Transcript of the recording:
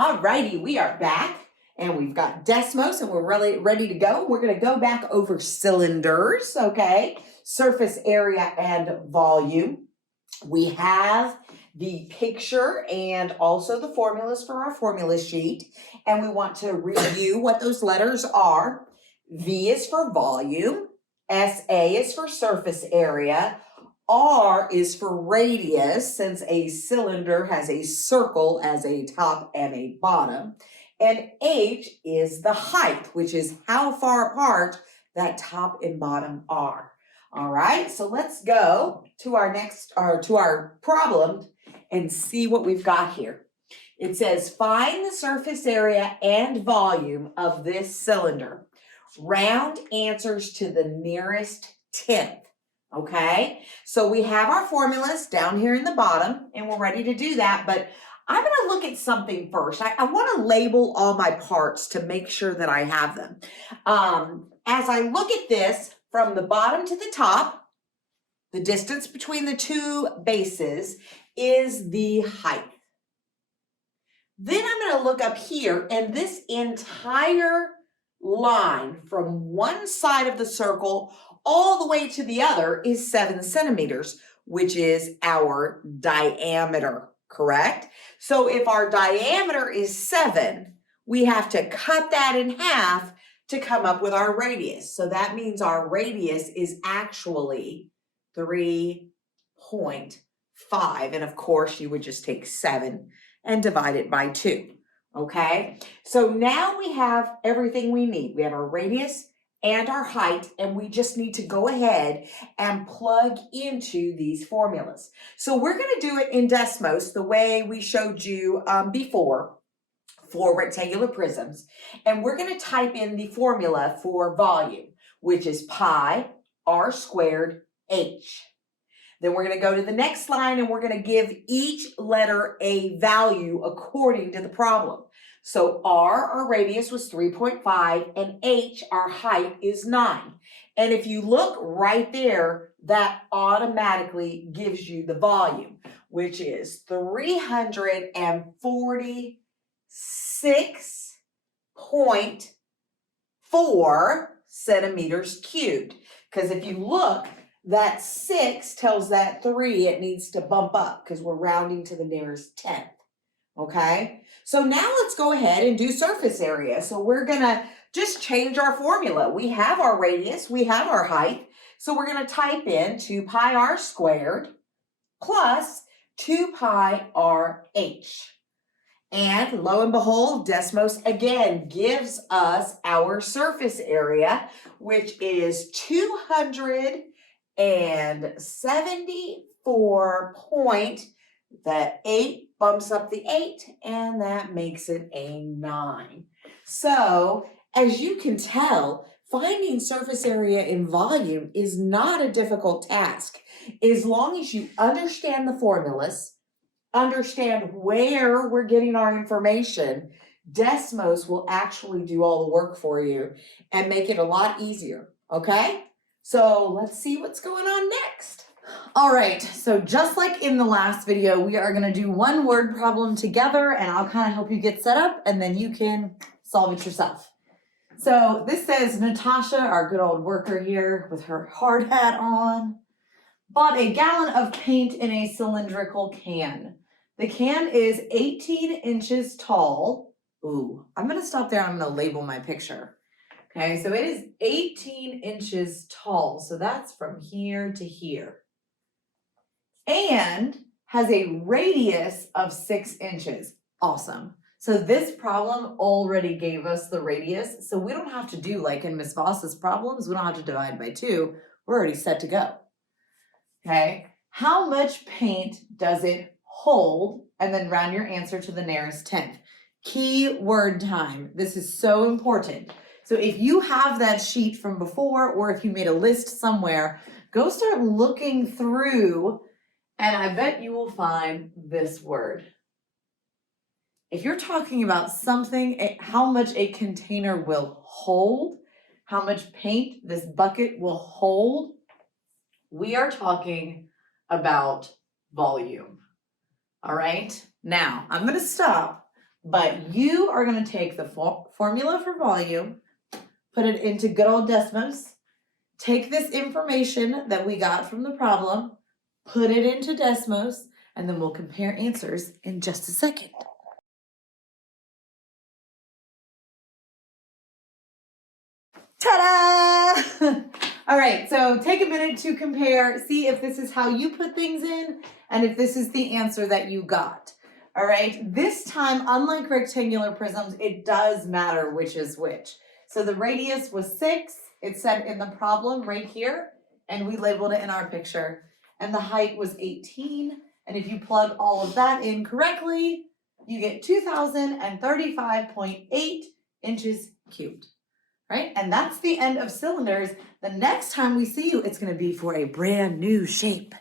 Alrighty, we are back and we've got Desmos and we're really ready to go. We're going to go back over cylinders, okay? Surface area and volume. We have the picture and also the formulas for our formula sheet. And we want to review what those letters are. V is for volume. SA is for surface area. R is for radius, since a cylinder has a circle as a top and a bottom. And H is the height, which is how far apart that top and bottom are. All right, so let's go to our problem and see what we've got here. It says, find the surface area and volume of this cylinder. Round answers to the nearest tenth. Okay, so we have our formulas down here in the bottom and we're ready to do that, but I'm going to look at something first. I want to label all my parts to make sure that I have them. As I look at this from the bottom to the top, the distance between the two bases is the height. Then I'm going to look up here, and this entire line from one side of the circle all the way to the other is 7 centimeters, which is our diameter, correct? So if our diameter is 7, we have to cut that in half to come up with our radius. So that means our radius is actually 3.5. And of course, you would just take 7 and divide it by 2. Okay, so now we have everything we need. We have our radius and our height, and we just need to go ahead and plug into these formulas. So we're going to do it in Desmos the way we showed you before for rectangular prisms. And we're going to type in the formula for volume, which is pi r squared h. Then we're going to go to the next line and we're going to give each letter a value according to the problem. So R, our radius, was 3.5, and H, our height, is 9. And if you look right there, that automatically gives you the volume, which is 346.4 centimeters cubed. Because if you look, that 6 tells that 3 it needs to bump up because we're rounding to the nearest tenth. Okay, so now let's go ahead and do surface area. So we're going to just change our formula. We have our radius, we have our height. So we're going to type in 2 pi r squared plus 2 pi r h. And lo and behold, Desmos again gives us our surface area, which is 274. That 8 bumps up the 8, and that makes it a 9. So, as you can tell, finding surface area and volume is not a difficult task. As long as you understand the formulas, understand where we're getting our information, Desmos will actually do all the work for you and make it a lot easier, okay? So, let's see what's going on next. All right, so just like in the last video, we are going to do one word problem together, and I'll kind of help you get set up, and then you can solve it yourself. So this says, Natasha, our good old worker here with her hard hat on, bought a gallon of paint in a cylindrical can. The can is 18 inches tall. Ooh, I'm going to stop there. I'm going to label my picture. Okay, so it is 18 inches tall. So that's from here to here. And has a radius of 6 inches. Awesome. So this problem already gave us the radius. So we don't have to do like in Ms. Voss's problems. We don't have to divide by 2. We're already set to go. Okay. How much paint does it hold? And then round your answer to the nearest tenth. Key word time. This is so important. So if you have that sheet from before, or if you made a list somewhere, go start looking through, and I bet you will find this word. If you're talking about something, how much a container will hold, how much paint this bucket will hold, we are talking about volume. All right, now I'm going to stop But you are going to take the formula for volume, put it into good old Desmos, take this information that we got from the problem, put it into Desmos, and then we'll compare answers in just a second. Ta-da! All right, so take a minute to compare, see if this is how you put things in, and if this is the answer that you got. All right, this time, unlike rectangular prisms, it does matter which is which. So the radius was 6, it said in the problem right here, and we labeled it in our picture. And the height was 18, and if you plug all of that in correctly, you get 2,035.8 inches cubed. Right? And that's the end of cylinders. The next time we see you, it's going to be for a brand new shape.